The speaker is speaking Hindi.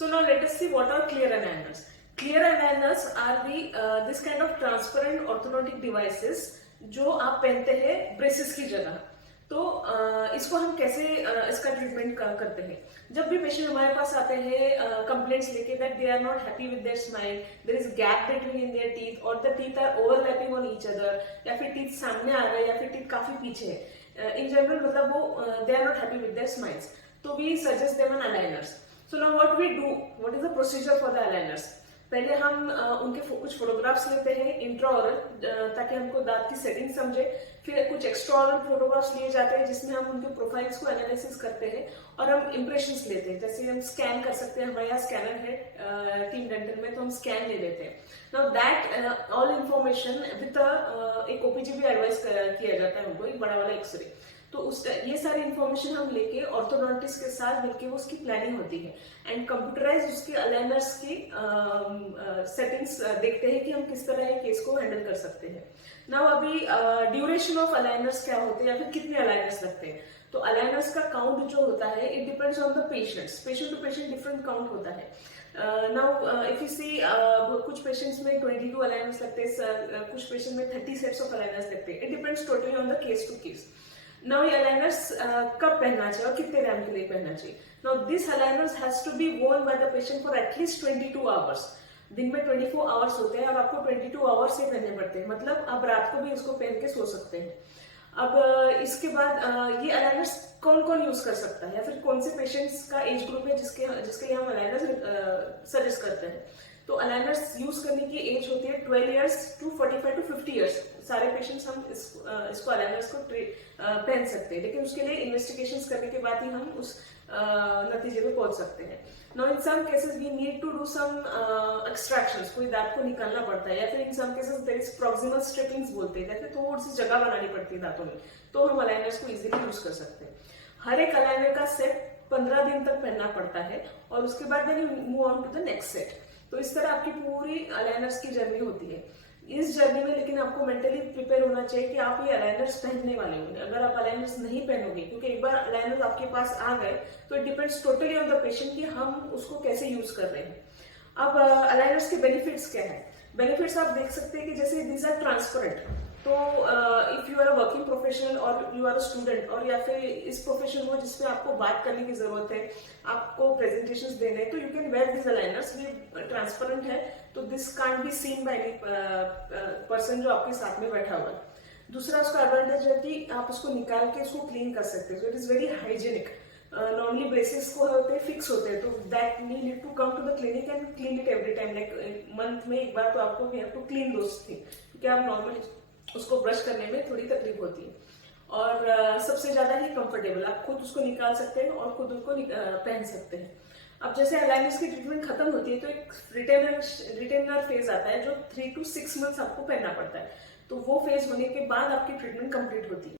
So now let us see what are clear aligners. Clear aligners are this kind of transparent orthodontic devices जो आप पहनते हैं ब्रेसेस की जगह। तो इसको हम कैसे इसका ट्रीटमेंट करते हैं। जब भी पेशेंट हमारे पास आते हैं कंप्लेंट्स लेके that they are not happy with their smile, there is gap between in their teeth और the teeth are overlapping on each other, या फिर टीथ सामने आ रहे हैं या फिर टीथ काफी पीछे है, इन जनरल मतलब वो they are not happy with their smiles, तो we suggest them an aligners. So now what we do, what is the procedure for the aligners. पहले हम उनके कुछ फोटोग्राफ्स लेते हैं इंट्राओरल, ताकि हमको दांत की सेटिंग समझे। फिर कुछ एक्स्ट्राओरल फोटोग्राफ्स लिए जाते हैं जिसमें हम उनके प्रोफाइल्स को एनालिसिस करते हैं और हम इंप्रेशंस लेते हैं। जैसे हम स्कैन कर सकते हैं, हमारे यहाँ स्कैनर है टीम डेंटल में, तो हम स्कैन ले लेते हैं। Now that all information with एक ओपीजी भी एडवाइस किया जाता है हमको, एक बड़ा वाला एक्सरे। तो उस ये सारी इन्फॉर्मेशन हम लेके ऑर्थोडोंटिस्ट के साथ मिलके वो उसकी प्लानिंग होती है एंड कंप्यूटराइज उसके अलाइनर्स की सेटिंग्स देखते हैं कि हम किस तरह ये केस को हैंडल कर सकते हैं। नाउ अभी ड्यूरेशन ऑफ अलाइनर्स क्या होते हैं या फिर कितने अलाइनर्स लगते हैं। तो अलाइनर्स का काउंट जो होता है it depends on the patients, patient to patient different count होता है। नाउ इफ यू सी कुछ पेशेंट्स में 22 अलाइनर्स लगते हैं, कुछ पेशेंट में 30 सेट्स ऑफ अलाइनर्स लगते हैं। It depends totally on the case to case. Now ये अलाइनर्स कब पहनना चाहिए और कितने टाइम के लिए पहनना चाहिए। Now this aligners has to be worn by the patient for at least 22 hours. दिन में 24 आवर्स होते हैं और आपको 22 आवर्स ही पहनने पड़ते हैं, मतलब आप रात को भी इसको पहन के सो सकते हैं। अब इसके बाद ये अलाइनर्स कौन कौन यूज कर सकता है या फिर कौन से पेशेंट्स का एज ग्रुप है जिसके लिए हम अलाइनर्स सजेस्ट करते हैं। तो अलाइनर्स यूज करने की एज होती है 12 इयर्स टू 45 टू 50 इयर्स। सारे पेशेंट्स हम इसको अलाइनर्स को पहन सकते हैं, लेकिन उसके लिए इन्वेस्टिगेशंस करने के बाद ही हम उस नतीजे पे पहुंच सकते हैं। Now in some cases we need to do some extractions, कोई दांत को निकालना पड़ता है, या फिर in some cases there is proximal strippings बोलते हैं, जैसे थोड़ी सी जगह बनानी पड़ती है दांतों में, तो हम अलाइनर्स को इजीली यूज कर सकते हैं। हर एक अलाइनर का सेट 15 दिन तक पहनना पड़ता है और उसके बाद then you move on to the next set. तो इस तरह आपकी पूरी अलाइनर्स की जर्नी होती है। इस जर्नी में लेकिन आपको मेंटली प्रिपेयर होना चाहिए कि आप ये अलाइनर्स पहनने वाले होंगे। अगर आप अलाइनर्स नहीं पहनोगे, क्योंकि एक बार अलाइनर्स आपके पास आ गए तो it depends totally on the patient कि हम उसको कैसे यूज कर रहे हैं। अब अलाइनर्स के बेनिफिट्स क्या है। बेनिफिट्स आप देख सकते हैं कि जैसे दीज आर ट्रांसपेरेंट। तो if you are a working professional और यू आर अ स्टूडेंट, और या फिर इस प्रोफेशन में जिसमें आपको बात करने की जरूरत है, आपको प्रेजेंटेशंस देने हैं, तो you can wear this aligners. ये ट्रांसपेरेंट है तो this can't be seen by any person जो आपके साथ में बैठा हुआ है। दूसरा उसका एडवांटेज है कि आप उसको निकाल के उसको क्लीन कर सकते हैं, so it is very hygienic. Normally braces को होते हैं फिक्स होते हैं, तो that we need to come to the clinic and clean it every time, like month में एक बार तो आपको we have to clean those thing, क्योंकि आप नॉर्मली उसको ब्रश करने में थोड़ी तकलीफ होती है। और सबसे ज्यादा ही कंफर्टेबल, आप खुद उसको निकाल सकते हैं और खुद उसको पहन सकते हैं। अब जैसे अलाइनर्स की ट्रीटमेंट खत्म होती है तो एक रिटेनर फेज आता है जो 3 to 6 मंथ्स आपको पहनना पड़ता है। तो वो फेज होने के बाद आपकी ट्रीटमेंट कंप्लीट होती है।